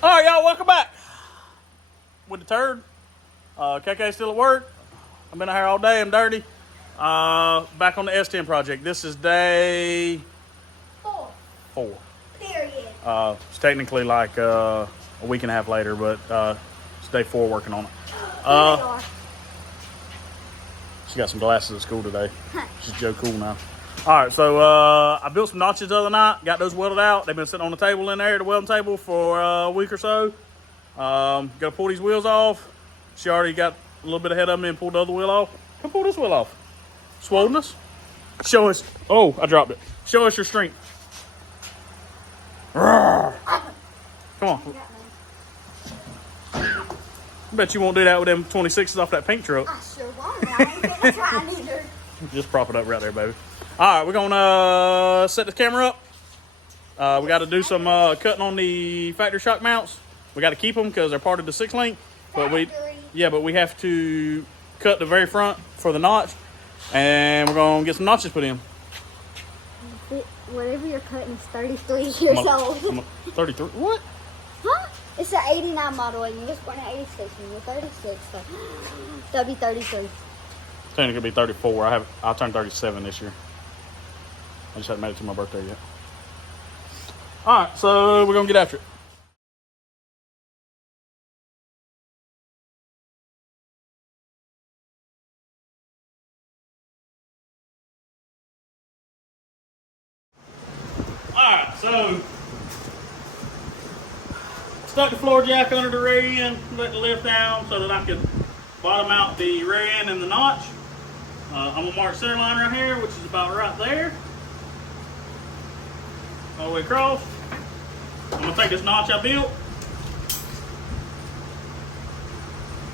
All right, y'all, welcome back with the turd. KK's still at work. I've been out here all day. I'm dirty. Back on the S10 project. This is day 4. Period. It's technically like a week and a half later, but it's day 4 working on it. She got some glasses at school today. She's Joe Cool now. All right, so I built some notches the other night. Got those welded out. They've been sitting on the table in there, the welding table, for a week or so. Got to pull these wheels off. She already got a little bit ahead of me and pulled the other wheel off. Come pull this wheel off. Swollenness. Show us. Oh, I dropped it. Show us your strength. Come on. I bet you won't do that with them 26s off that paint truck. I sure won't. I ain't gonna try neither. Just prop it up right there, baby. All right, we're gonna set the camera up. We got to do some cutting on the factory shock mounts. We got to keep them because they're part of the 6-link. But we have to cut the very front for the notch, and we're gonna get some notches put in. Whatever you're cutting is 33 years old. 33? What? Huh? It's an 89 model, and you was born in 86, and you're 36, so that'll be 33. Technically, it'll be 34. I'll turn 37 this year. I just haven't made it to my birthday yet. All right, so we're gonna get after it. All right, so stuck the floor jack under the rear end, let the lift down so that I could bottom out the rear end and the notch. I'm gonna mark center line right here, which is about right there, all the way across. I'm gonna take this notch I built.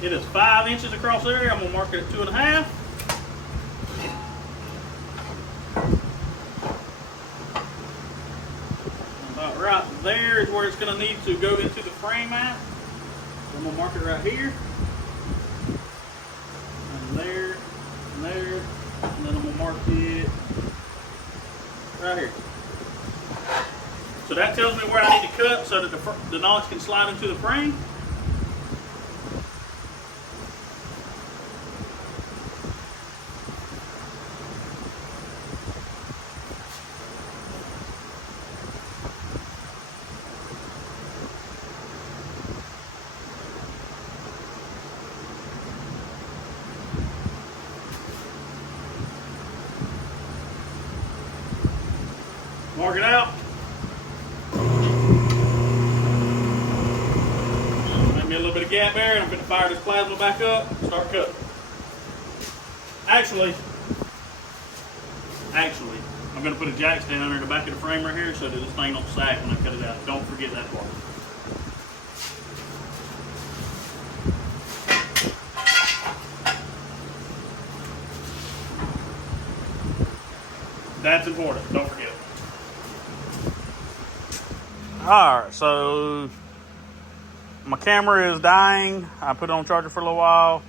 It is 5 inches across there. I'm gonna mark it at 2.5. About right there is where it's gonna need to go into the frame at. So I'm gonna mark it right here. And there, and there, and then I'm gonna mark it right here. So that tells me where I need to cut so that the notch can slide into the frame. Mark it out. Make me a little bit of gap there, and I'm going to fire this plasma back up and start cutting. Actually, I'm going to put a jack stand under the back of the frame right here so that this thing don't sag when I cut it out. Don't forget that part. That's important. Don't forget it. Alright, so my camera is dying. I put it on charger for a little while.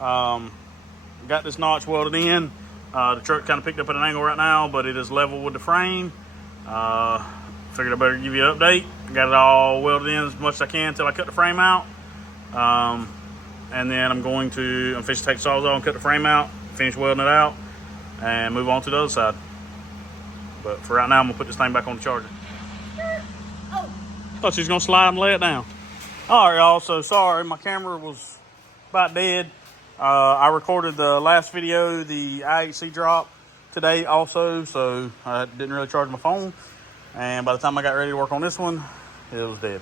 Got this notch welded in. The truck kind of picked up at an angle right now, but it is level with the frame. Figured I better give you an update. Got it all welded in as much as I can until I cut the frame out. And then I'm fixing to take the sawzall and cut the frame out, finish welding it out, and move on to the other side. But for right now, I'm gonna put this thing back on the charger. Thought she was gonna slide and lay it down. All right, y'all, so sorry, my camera was about dead. I recorded the last video, the IHC drop, today also, so I didn't really charge my phone. And by the time I got ready to work on this one, it was dead.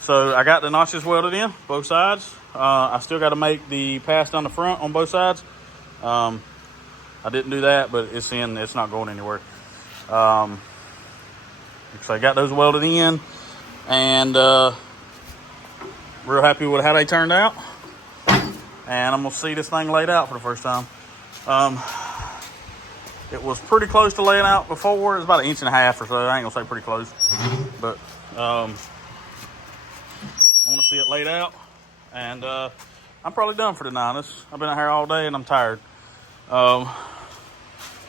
So I got the notches welded in, both sides. I still gotta make the pass down the front on both sides. I didn't do that, but it's not going anywhere. So I got those welded in. And real happy with how they turned out. And I'm gonna see this thing laid out for the first time. It was pretty close to laying out before. It was about 1.5 inches or so. I ain't gonna say pretty close, but I want to see it laid out. And I'm probably done for tonight. I've been out here all day and I'm tired. But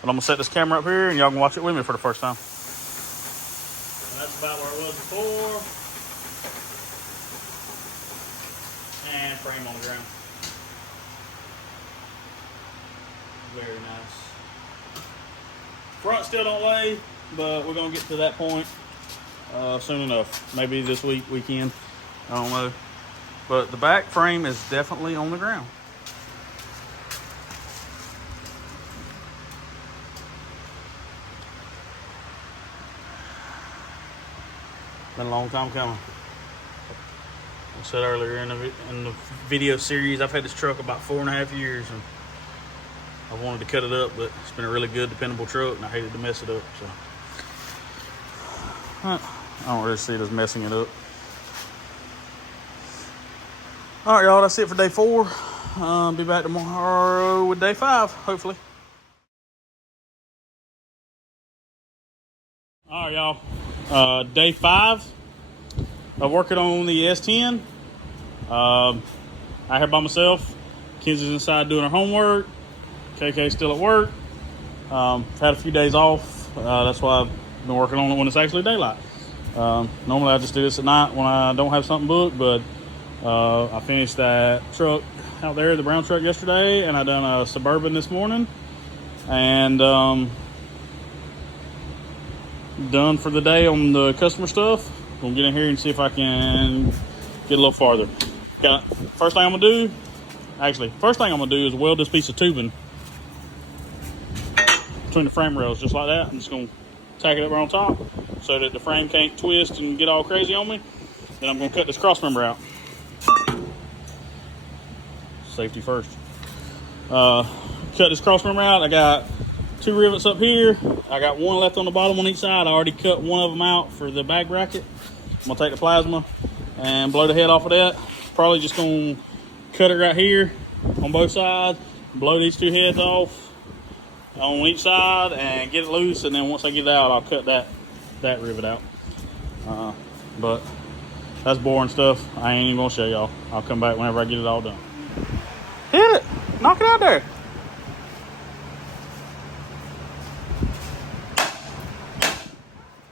I'm gonna set this camera up here and y'all can watch it with me for the first time. That's about where it was before. And frame on the ground. Very nice. Front still don't lay, but we're gonna get to that point soon enough. Maybe this weekend. I don't know. But the back frame is definitely on the ground. Been a long time coming. I said earlier in the video series, I've had this truck about 4.5 years, and I wanted to cut it up, but it's been a really good, dependable truck, and I hated to mess it up. So I don't really see it as messing it up. All right, y'all, that's it for day 4. Be back tomorrow with day 5, hopefully. All right, y'all. Day 5 of working on the S10. I here by myself. Kenzie's inside doing her homework. KK's still at work. Had a few days off. That's why I've been working on it when it's actually daylight. Normally I just do this at night when I don't have something booked, but I finished that truck out there, the brown truck, yesterday, and I done a Suburban this morning. And done for the day on the customer stuff. Gonna get in here and see if I can get a little farther. First thing I'm gonna do is weld this piece of tubing between the frame rails, just like that. I'm just gonna tack it up right on top so that the frame can't twist and get all crazy on me. Then I'm gonna cut this cross member out. Safety first. Cut this cross member out. I got 2 rivets up here. I got 1 left on the bottom on each side. I already cut 1 of them out for the back bracket. I'm gonna take the plasma and blow the head off of that. Probably just gonna cut it right here on both sides, blow these 2 heads off on each side and get it loose, and then once I get it out, I'll cut that rivet out. But that's boring stuff. I ain't even gonna show y'all. I'll come back whenever I get it all done. Hit it! Knock it out there!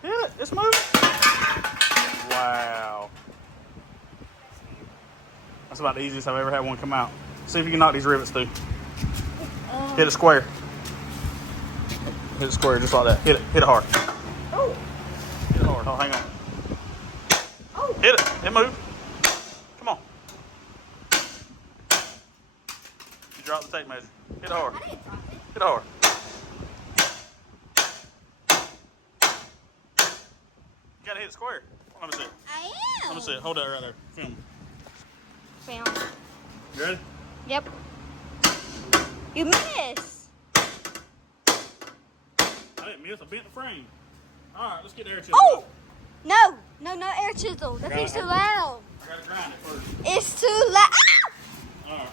Hit it! It's moving! Wow. That's about the easiest I've ever had one come out. See if you can knock these rivets through. Hit it square. Hit it square just like that. Hit it hard. Oh. Hit it hard. Oh, hang on. Oh. Hit it. It moved. Come on. You dropped the tape measure. Hit it hard. I didn't drop it. Hit it hard. You gotta hit it square. Let me see it. I am. Let me see it. Hold that right there. Film. Found. You ready? Yep. You miss. I didn't miss. I bent the frame. All right, let's get the air chisel. Oh! No, air chisel. That thing's too loud. I gotta grind it first. It's too loud. Ah! All right.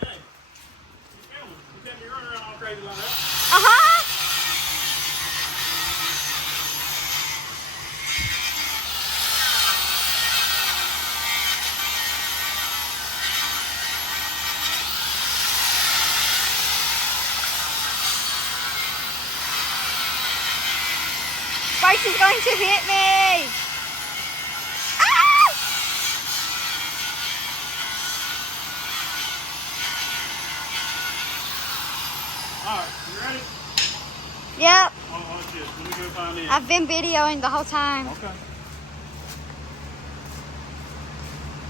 Hey. You filming? You can't be running around all crazy like that. Uh-huh. Bryce is going to hit me. Ah! All right, you ready? Yep. Oh, shit. Let me go find it. I've been videoing the whole time. Okay.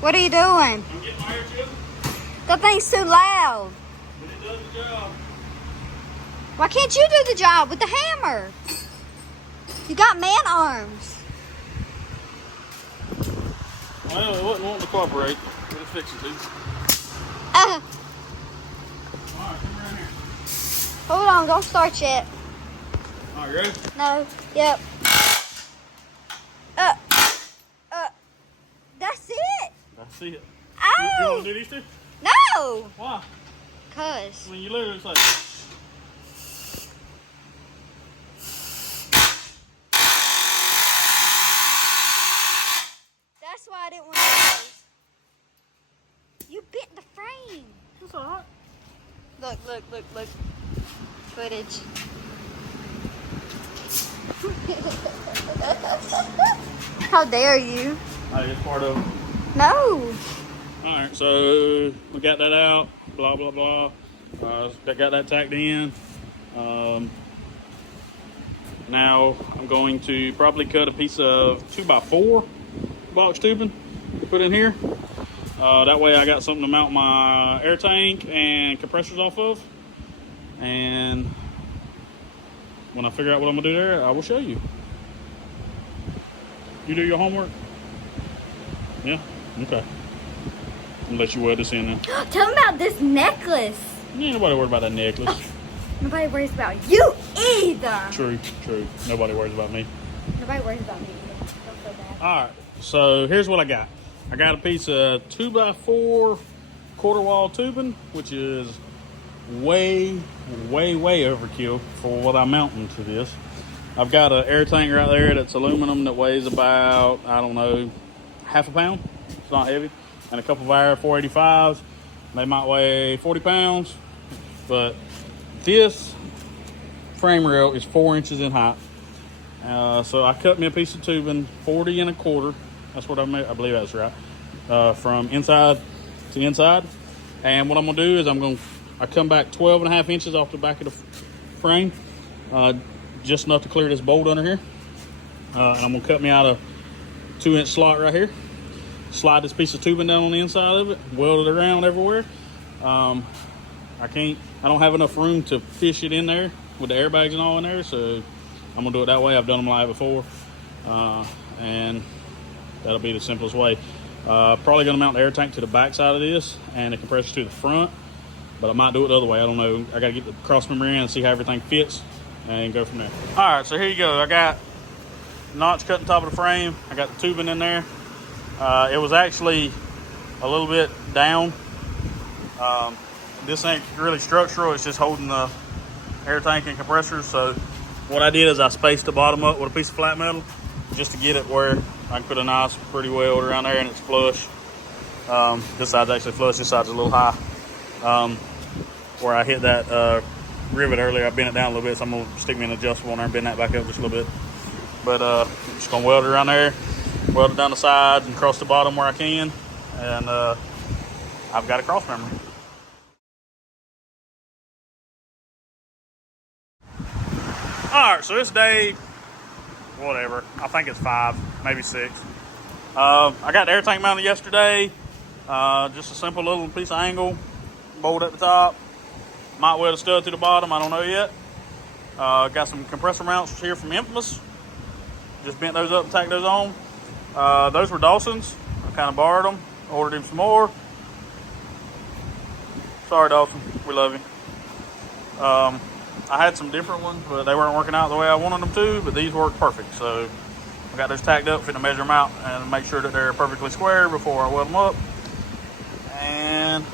What are you doing? I'm getting my air chisel, That thing's too loud. but it does the job. Why can't you do the job with the hammer? You got man arms. Well, it wasn't wanting to cooperate. We'll fix it, too. Uh, All right, come around here. hold on, don't start yet. All right, you ready? No. Yep. That's it. That's it. You Ow! want to do these two? No. Why? Cause. When you literally it's like... That's why I didn't want to do those. You bit the frame. It's all right. Look. Footage. How dare you? Hey, it's part of it. No. All right, so we got that out, blah, blah, blah. Got that tacked in. Now I'm going to probably cut a piece of 2x4 box tubing to put in here. That way I got something to mount my air tank and compressors off of. And when I figure out what I'm gonna do there, I will show you. You do your homework? Yeah? Okay. I'll let you weld this in now. Tell me about this necklace. Ain't nobody worried about that necklace. Nobody worries about you either. True. Nobody worries about me. Nobody worries about me either. Don't feel bad. All right, so here's what I got. I got a piece of 2x4 quarter wall tubing, which is way overkill for what I'm mounting to this. I've got an air tank right there that's aluminum that weighs about, I don't know, half a pound. It's not heavy. And a couple of our 485s. They might weigh 40 pounds. But this frame rail is 4 inches in height. So I cut me a piece of tubing 40 1/4. That's what I made. I believe that's right. From inside to inside. And what I'm gonna do is I come back 12.5 inches off the back of the frame, just enough to clear this bolt under here. And I'm gonna cut me out a 2-inch slot right here. Slide this piece of tubing down on the inside of it, weld it around everywhere. I don't have enough room to fish it in there with the airbags and all in there, so I'm gonna do it that way. I've done them live before, and that'll be the simplest way. Probably gonna mount the air tank to the back side of this and the compressor to the front, but I might do it the other way. I don't know. I gotta get the cross member in and see how everything fits and go from there. All right, so here you go. I got notch cut on top of the frame. I got the tubing in there. It was actually a little bit down. This ain't really structural. It's just holding the air tank and compressors. So what I did is I spaced the bottom up with a piece of flat metal just to get it where I can put a nice pretty weld around there and it's flush. This side's actually flush. This side's a little high. Where I hit that rivet earlier, I bent it down a little bit, so I'm gonna stick me an adjustable on there and bend that back up just a little bit. But I'm just gonna weld it around there, weld it down the sides and across the bottom where I can, and I've got a cross member. All right, so it's day, whatever, I think it's 5, maybe 6. I got the air tank mounted yesterday, just a simple little piece of angle, bolt at the top, might weld a stud to the bottom, I don't know yet. Got some compressor mounts here from Infamous, just bent those up and tacked those on. Those were Dawson's, I kind of borrowed them, ordered him some more. Sorry Dawson, we love you. I had some different ones, but they weren't working out the way I wanted them to, but these work perfect. So I got those tacked up, finna measure them out and make sure that they're perfectly square before I weld them up. And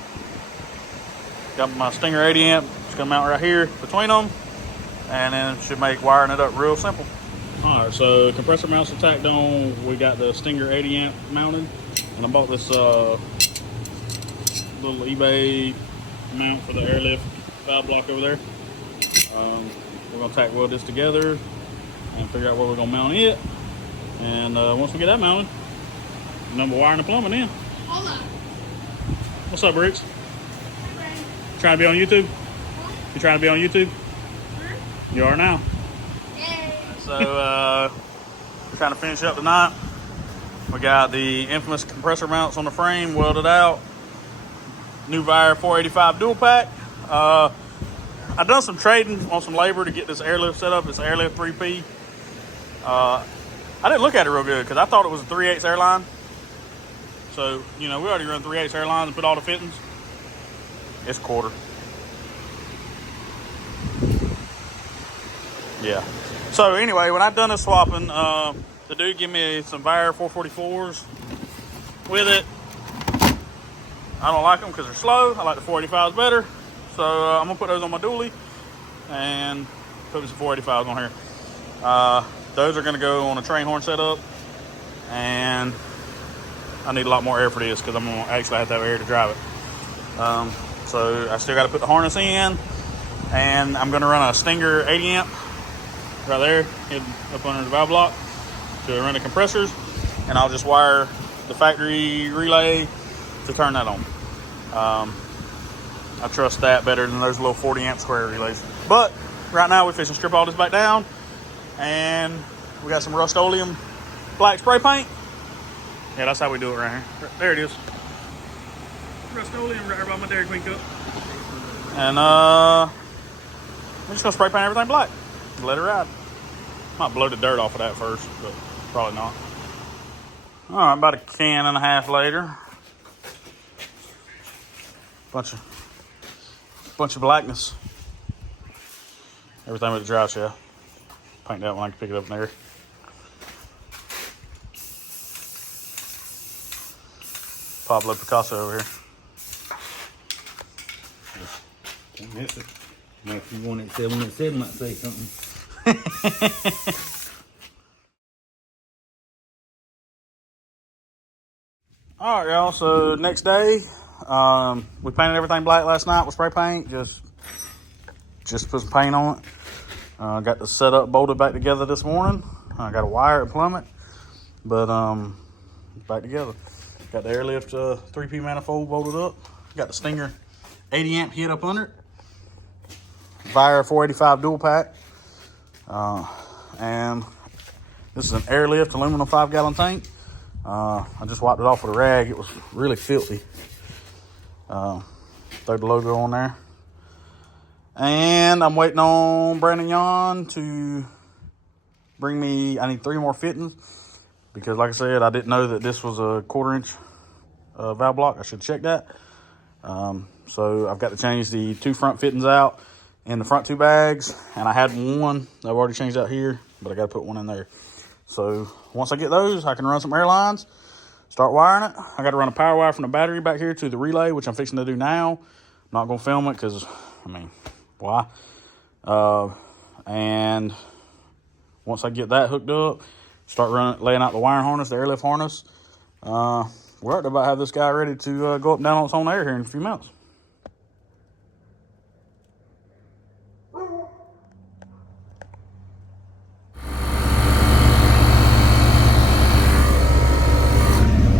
got my Stinger 80 amp, it's gonna mount right here between them, and then it should make wiring it up real simple. All right, so compressor mounts are tacked on. We got the Stinger 80 amp mounted, and I bought this little eBay mount for the airlift valve block over there. We're gonna tack weld this together and figure out where we're gonna mount it. And once we get that mounted, number wiring and plumbing in. Hold up. What's up, Bricks? Trying to be on YouTube? You trying to be on YouTube? You are now. Yay. So we're trying to finish up tonight. We got the Infamous compressor mounts on the frame welded out. New Vire 485 dual pack. I've done some trading on some labor to get this airlift set up. It's an airlift 3P. I didn't look at it real good because I thought it was a 3/8 airline. So, you know, we already run 3/8 airlines and put all the fittings. It's quarter. Yeah. So anyway, when I done this swapping, the dude gave me some Vire 444s with it. I don't like them because they're slow. I like the 485s better. So I'm gonna put those on my dually and put some 485s on here. Those are gonna go on a train horn setup, and I need a lot more air for this because I'm gonna actually have to have air to drive it. So I still got to put the harness in, and I'm gonna run a Stinger 80 amp right there, hidden up under the valve block to run the compressors, and I'll just wire the factory relay to turn that on. I trust that better than those little 40 amp square relays. But right now we're fixing to strip all this back down, and we got some Rust-Oleum black spray paint. Yeah, that's how we do it right here. There it is. Rust-Oleum right here by my Dairy Queen cup. And we're just gonna spray paint everything black. Let it ride. Might blow the dirt off of that first, but probably not. All right, about a can and a half later. Bunch of blackness. Everything with the dry shell. Paint that one, I can pick it up in there. Pablo Picasso over here. Can't miss it. Now, if you want it 717, might say something. All right, y'all. So next day, we painted everything black last night with spray paint. Just put some paint on it. Got the setup bolted back together this morning. I got a wire at plummet, but back together. Got the airlift 3P manifold bolted up. Got the Stinger 80 amp heat up under it. Vire 485 dual pack. And this is an airlift aluminum 5-gallon tank. I just wiped it off with a rag. It was really filthy. Throw the logo on there. And I'm waiting on Brandon Yon to bring me, I need 3 more fittings. Because like I said, I didn't know that this was a 1/4 inch valve block. I should check that. So I've got to change the 2 front fittings out in the front 2 bags. And I had one I've already changed out here, but I got to put one in there. So once I get those, I can run some air lines, start wiring it. I got to run a power wire from the battery back here to the relay, which I'm fixing to do now. Not going to film it because, I mean, why? And once I get that hooked up, start laying out the wiring harness, the airlift harness. We're about to have this guy ready to go up and down on its own air here in a few minutes.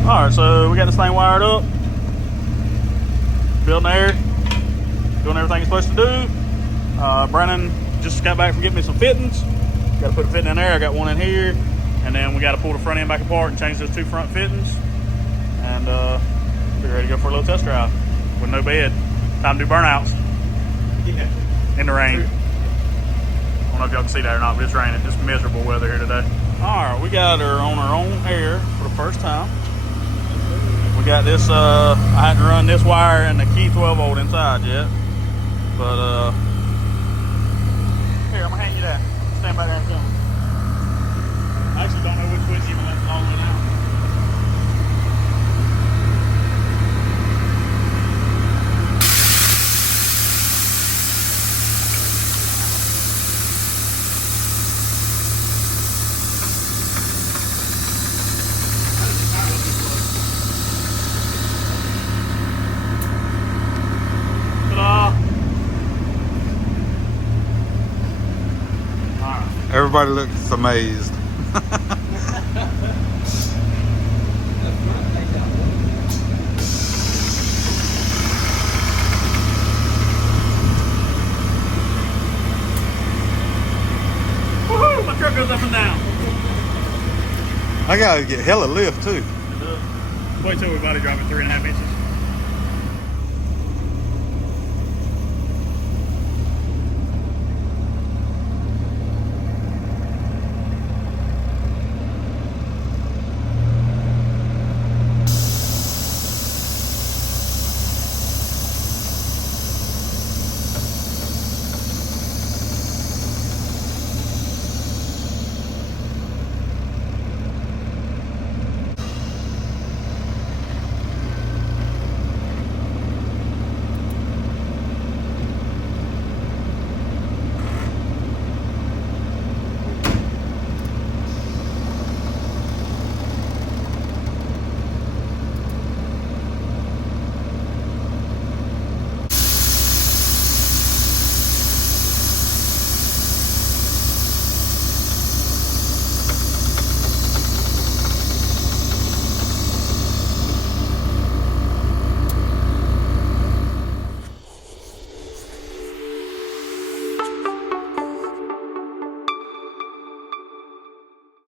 All right, so we got this thing wired up, building air, doing everything it's supposed to do. Brandon just got back from getting me some fittings. Got to put a fitting in there. I got one in here, and then we got to pull the front end back apart and change those 2 front fittings. And be ready to go for a little test drive with no bed. Time to do burnouts. Yeah. In the rain. I don't know if y'all can see that or not, but it's raining. It's miserable weather here today. All right, we got her on our own air for the first time. We got this, I hadn't run this wire and the key 12-volt inside yet. But, here, I'm gonna hand you that. Stand back there and film. I actually don't know which switch even left all the way down. Everybody looks amazed. Woohoo! My truck goes up and down. I gotta get hella lift too. Wait till we body drop it 3.5 inches.